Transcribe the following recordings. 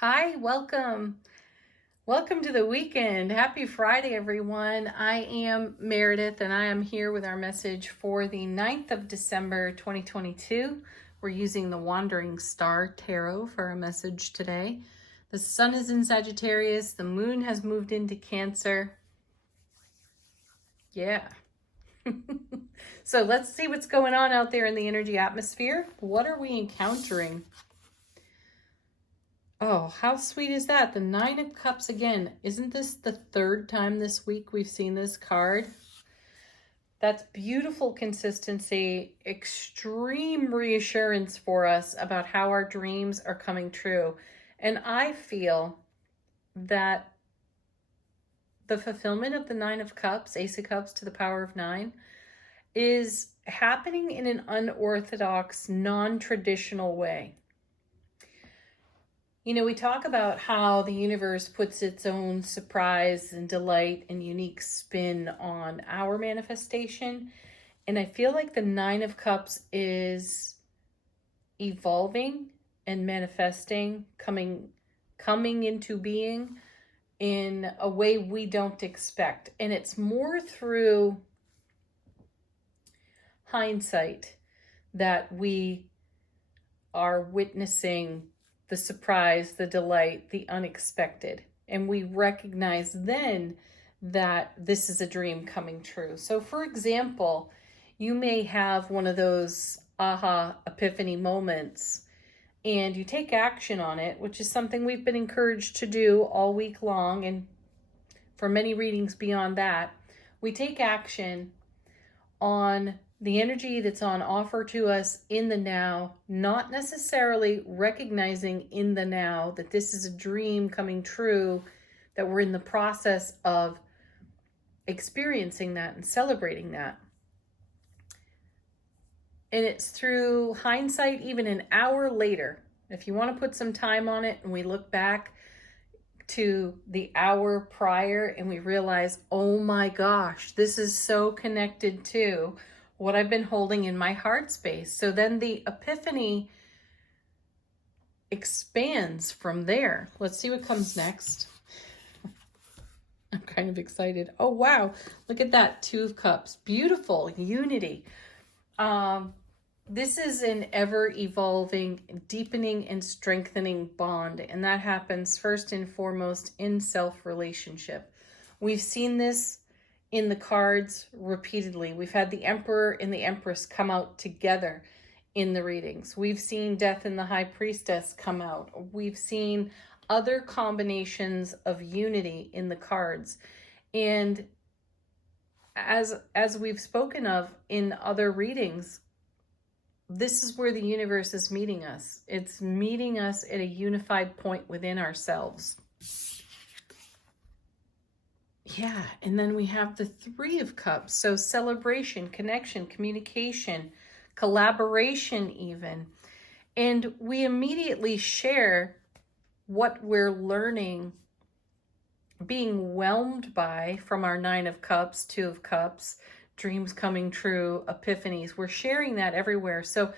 Hi, welcome. Welcome to the weekend. Happy Friday, everyone. I am Meredith, and I am here with our message for the 9th of December, 2022. We're using the Wandering Star Tarot for our message today. The sun is in Sagittarius. The moon has moved into Cancer. Yeah. So let's see what's going on out there in the energy atmosphere. What are we encountering? Oh, how sweet is that? The Nine of Cups again. Isn't this the third time this week we've seen this card? That's beautiful consistency, extreme reassurance for us about how our dreams are coming true. And I feel that the fulfillment of the Nine of Cups, Ace of Cups to the power of 9, is happening in an unorthodox, non-traditional way. You know, we talk about how the universe puts its own surprise and delight and unique spin on our manifestation. And I feel like the Nine of Cups is evolving and manifesting, coming into being in a way we don't expect. And it's more through hindsight that we are witnessing the surprise, the delight, the unexpected. And we recognize then that this is a dream coming true. So for example, you may have one of those aha epiphany moments and you take action on it, which is something we've been encouraged to do all week long. And for many readings beyond that, we take action on the energy that's on offer to us in the now, not necessarily recognizing in the now that this is a dream coming true, that we're in the process of experiencing that and celebrating that. And it's through hindsight, even an hour later. If you want to put some time on it and we look back to the hour prior and we realize, oh my gosh, this is so connected to what I've been holding in my heart space. So then the epiphany expands from there. Let's see what comes next. I'm kind of excited. Oh, wow. Look at that. Two of Cups. Beautiful. Unity. This is an ever-evolving, deepening, and strengthening bond. And that happens first and foremost in self-relationship. We've seen this in the cards repeatedly. We've had the Emperor and the Empress come out together in the readings. We've seen Death and the High Priestess come out. We've seen other combinations of unity in the cards. And as we've spoken of in other readings, this is where the universe is meeting us. It's meeting us at a unified point within ourselves. Yeah, and then we have the Three of Cups. So celebration, connection, communication, collaboration even. And we immediately share what we're learning, being whelmed by from our Nine of Cups, Two of Cups, dreams coming true, epiphanies. We're sharing that everywhere. So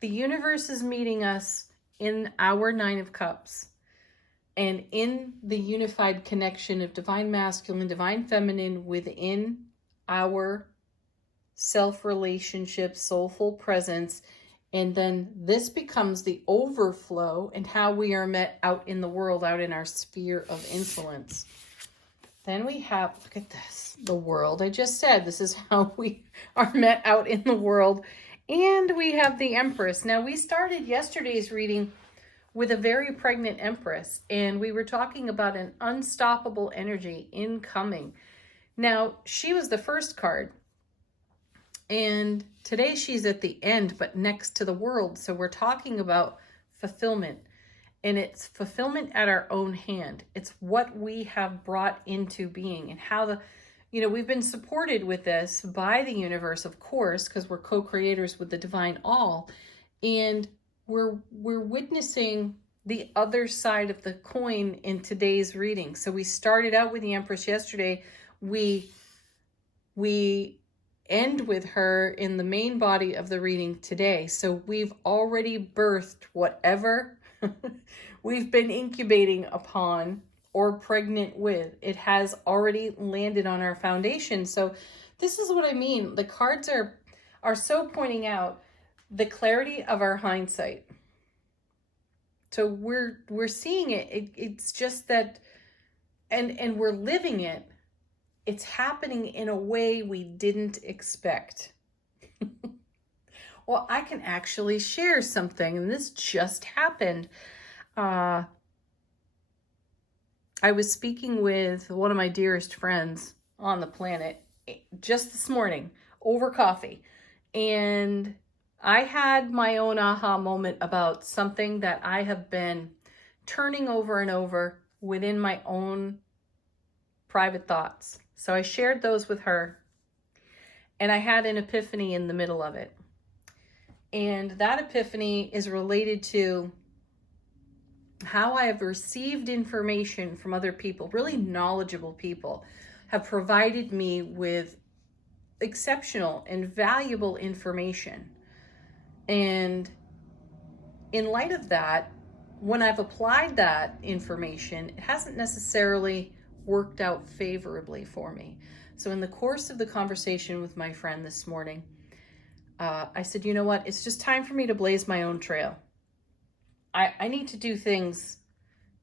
the universe is meeting us in our Nine of Cups. And in the unified connection of divine masculine, divine feminine within our self-relationship, soulful presence. And then this becomes the overflow and how we are met out in the world, out in our sphere of influence. Then we have, look at this, the world. I just said this is how we are met out in the world. And we have the Empress. Now we started yesterday's reading with a very pregnant Empress, and we were talking about an unstoppable energy incoming. Now, she was the first card, and today she's at the end, but next to the world. So we're talking about fulfillment, and it's fulfillment at our own hand. It's what we have brought into being, and how we've been supported with this by the universe, of course, because we're co-creators with the divine all, and we're witnessing the other side of the coin in today's reading. So we started out with the Empress yesterday. We end with her in the main body of the reading today. So we've already birthed whatever we've been incubating upon or pregnant with. It has already landed on our foundation. So this is what I mean. The cards are so pointing out the clarity of our hindsight. So we're seeing it. It's just that, and we're living it. It's happening in a way we didn't expect. Well, I can actually share something, and this just happened. I was speaking with one of my dearest friends on the planet just this morning over coffee, and I had my own aha moment about something that I have been turning over and over within my own private thoughts. So I shared those with her, and I had an epiphany in the middle of it. And that epiphany is related to how I have received information from other people, really knowledgeable people, have provided me with exceptional and valuable information. And in light of that, when I've applied that information, it hasn't necessarily worked out favorably for me. So in the course of the conversation with my friend this morning, I said, you know what? It's just time for me to blaze my own trail. I need to do things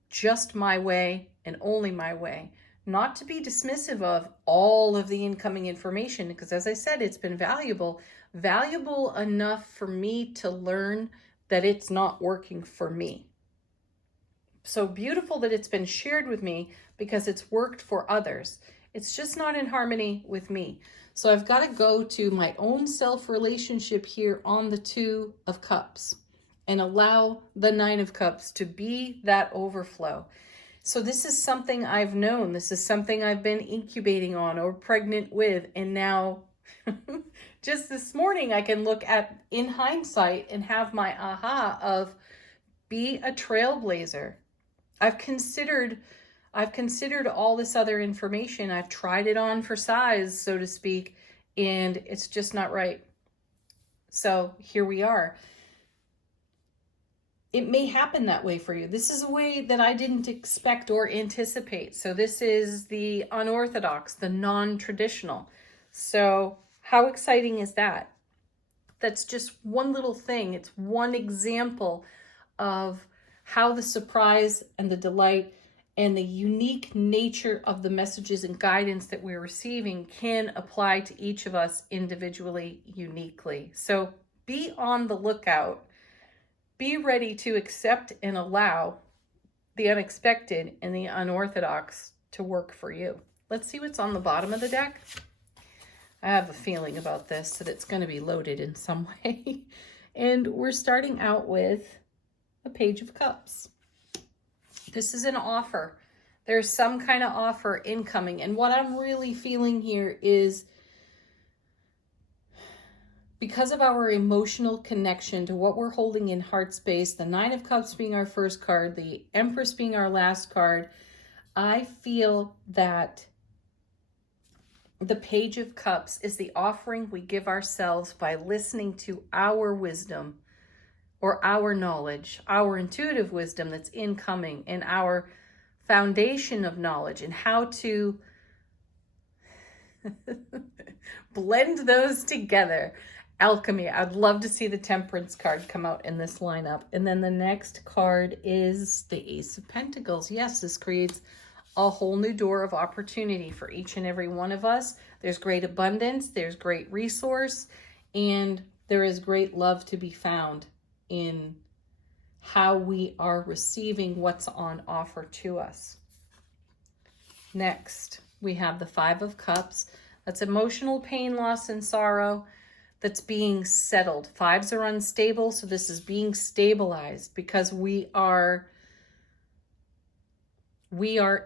just my way and only my way, not to be dismissive of all of the incoming information, because as I said, it's been valuable enough for me to learn that it's not working for me. So beautiful that it's been shared with me because it's worked for others. It's just not in harmony with me. So I've got to go to my own self-relationship here on the Two of Cups and allow the Nine of Cups to be that overflow. So this is something I've known. This is something I've been incubating on or pregnant with. And now just this morning, I can look at in hindsight and have my aha of be a trailblazer. I've considered all this other information. I've tried it on for size, so to speak, and it's just not right. So here we are. It may happen that way for you. This is a way that I didn't expect or anticipate. So this is the unorthodox, the non-traditional. So how exciting is that? That's just one little thing. It's one example of how the surprise and the delight and the unique nature of the messages and guidance that we're receiving can apply to each of us individually, uniquely. So be on the lookout. Be ready to accept and allow the unexpected and the unorthodox to work for you. Let's see what's on the bottom of the deck. I have a feeling about this that it's going to be loaded in some way. And we're starting out with a Page of Cups. This is an offer. There's some kind of offer incoming. And what I'm really feeling here is because of our emotional connection to what we're holding in heart space, the Nine of Cups being our first card, the Empress being our last card, I feel that the Page of Cups is the offering we give ourselves by listening to our wisdom or our knowledge, our intuitive wisdom that's incoming, and our foundation of knowledge, and how to blend those together. Alchemy. I'd love to see the Temperance card come out in this lineup. And then the next card is the Ace of Pentacles. Yes, this creates a whole new door of opportunity for each and every one of us. There's great abundance, there's great resource, and there is great love to be found in how we are receiving what's on offer to us. Next, we have the Five of Cups. That's emotional pain, loss, and sorrow that's being settled. Fives are unstable, so this is being stabilized because we are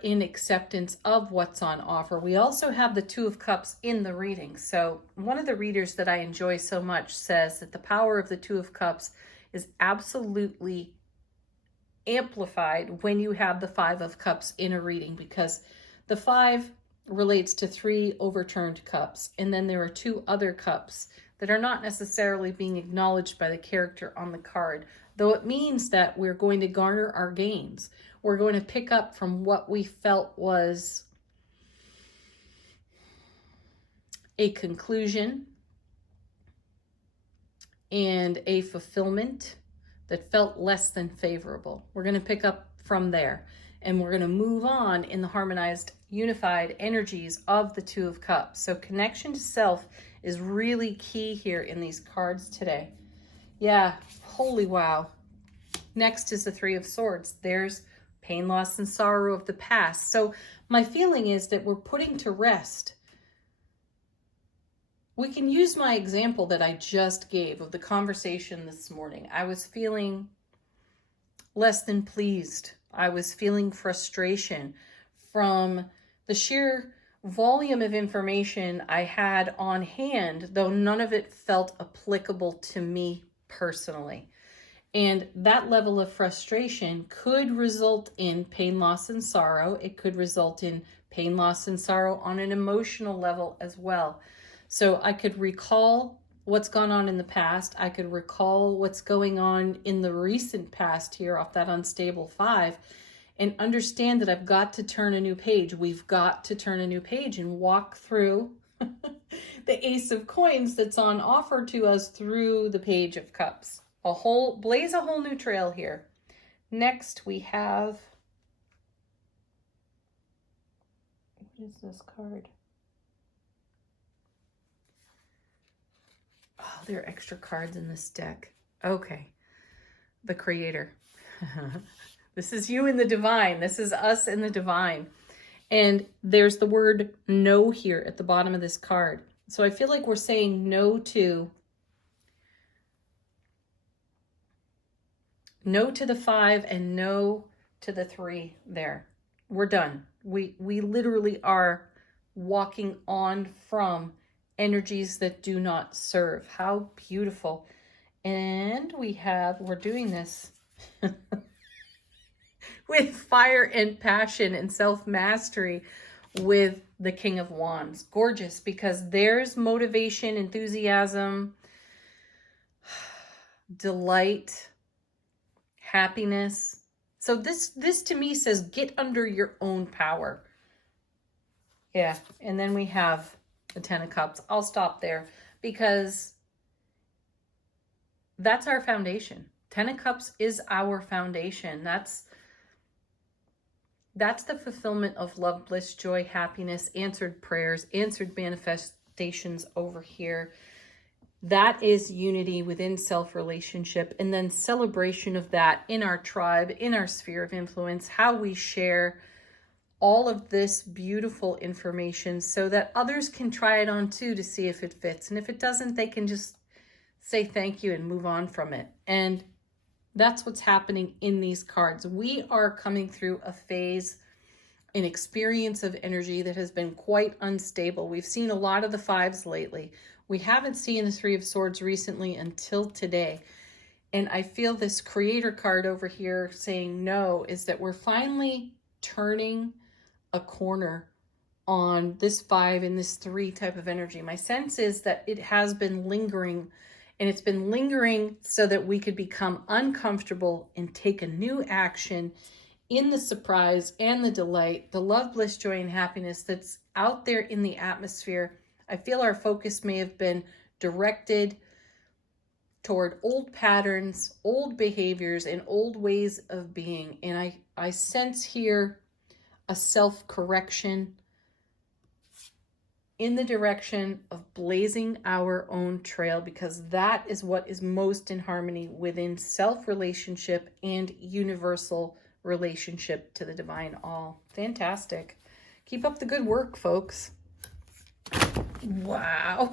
in acceptance of what's on offer. We also have the Two of Cups in the reading. So one of the readers that I enjoy so much says that the power of the Two of Cups is absolutely amplified when you have the Five of Cups in a reading, because the five relates to 3 overturned cups, and then there are 2 other cups that are not necessarily being acknowledged by the character on the card. though it means that we're going to garner our gains. We're going to pick up from what we felt was a conclusion and a fulfillment that felt less than favorable. We're going to pick up from there, and we're going to move on in the harmonized, unified energies of the Two of Cups. So connection to self is really key here in these cards today. Yeah, holy wow. Next is the Three of Swords. There's pain, loss, and sorrow of the past. So my feeling is that we're putting to rest. We can use my example that I just gave of the conversation this morning. I was feeling less than pleased. I was feeling frustration from the sheer volume of information I had on hand, though none of it felt applicable to me personally. And that level of frustration could result in pain, loss, and sorrow. It could result in pain, loss, and sorrow on an emotional level as well. So I could recall what's gone on in the past. I could recall what's going on in the recent past here off that unstable 5, and understand that I've got to turn a new page. We've got to turn a new page and walk through the Ace of Coins that's on offer to us through the Page of Cups. Blaze a whole new trail here. Next we have, what is this card? Oh, there are extra cards in this deck. Okay. The Creator. This is you in the divine. This is us in the divine. And there's the word no here at the bottom of this card. So I feel like we're saying no to the 5 and no to the 3 there. We're done. We literally are walking on from energies that do not serve. How beautiful. And we're doing this with fire and passion and self-mastery with the King of Wands. Gorgeous, because there's motivation, enthusiasm, delight, happiness. So this to me says get under your own power. Yeah, and then we have the 10 of Cups. I'll stop there because that's our foundation. 10 of Cups is our foundation. That's the fulfillment of love, bliss, joy, happiness, answered prayers, answered manifestations over here. That is unity within self-relationship, and then celebration of that in our tribe, in our sphere of influence, how we share all of this beautiful information so that others can try it on too to see if it fits. And if it doesn't, they can just say thank you and move on from it. And that's what's happening in these cards. We are coming through a phase, an experience of energy that has been quite unstable. We've seen a lot of the 5s lately. We haven't seen the 3 of Swords recently until today. And I feel this Creator card over here saying no is that we're finally turning a corner on this 5 and this 3 type of energy. My sense is that it has been lingering, and it's been lingering so that we could become uncomfortable and take a new action in the surprise and the delight, the love, bliss, joy, and happiness that's out there in the atmosphere. I feel our focus may have been directed toward old patterns, old behaviors, and old ways of being. And I sense here a self-correction in the direction of blazing our own trail, because that is what is most in harmony within self-relationship and universal relationship to the divine all. Fantastic. Keep up the good work, folks. Wow.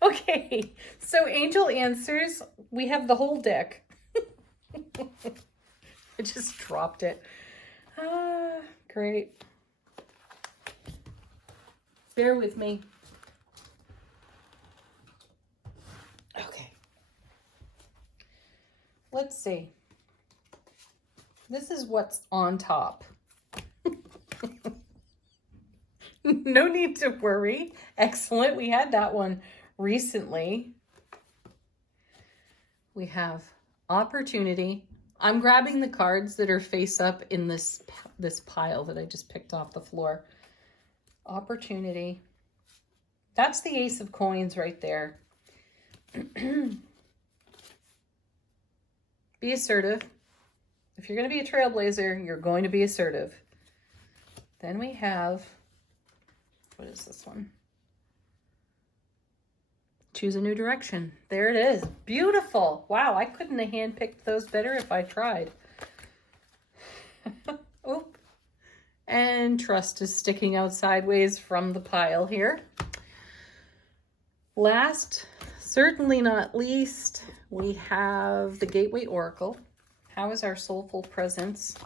Okay, so angel answers. We have the whole deck. I just dropped it. Great. Bear with me. Okay. Let's see. This is what's on top. No need to worry. Excellent. We had that one recently. we have opportunity. I'm grabbing the cards that are face up in this pile that I just picked off the floor. Opportunity. That's the Ace of Coins right there. Be assertive. If you're going to be a trailblazer, you're going to be assertive. Then we have, what is this one? Choose a new direction. There it is. Beautiful. Wow, I couldn't have handpicked those better if I tried. Oop. And trust is sticking out sideways from the pile here. Last, certainly not least, we have the Gateway Oracle. How is our soulful presence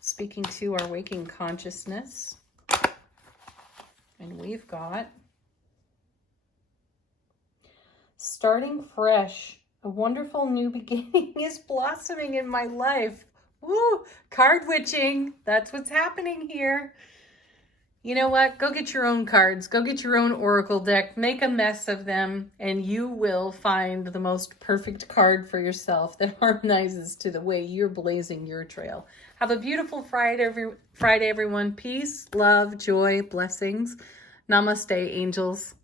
speaking to our waking consciousness? And we've got starting fresh. A wonderful new beginning is blossoming in my life. Woo! Card witching. That's what's happening here. You know what? Go get your own cards. Go get your own oracle deck. Make a mess of them, and you will find the most perfect card for yourself that harmonizes to the way you're blazing your trail. Have a beautiful Friday, everyone. Peace, love, joy, blessings. Namaste, angels.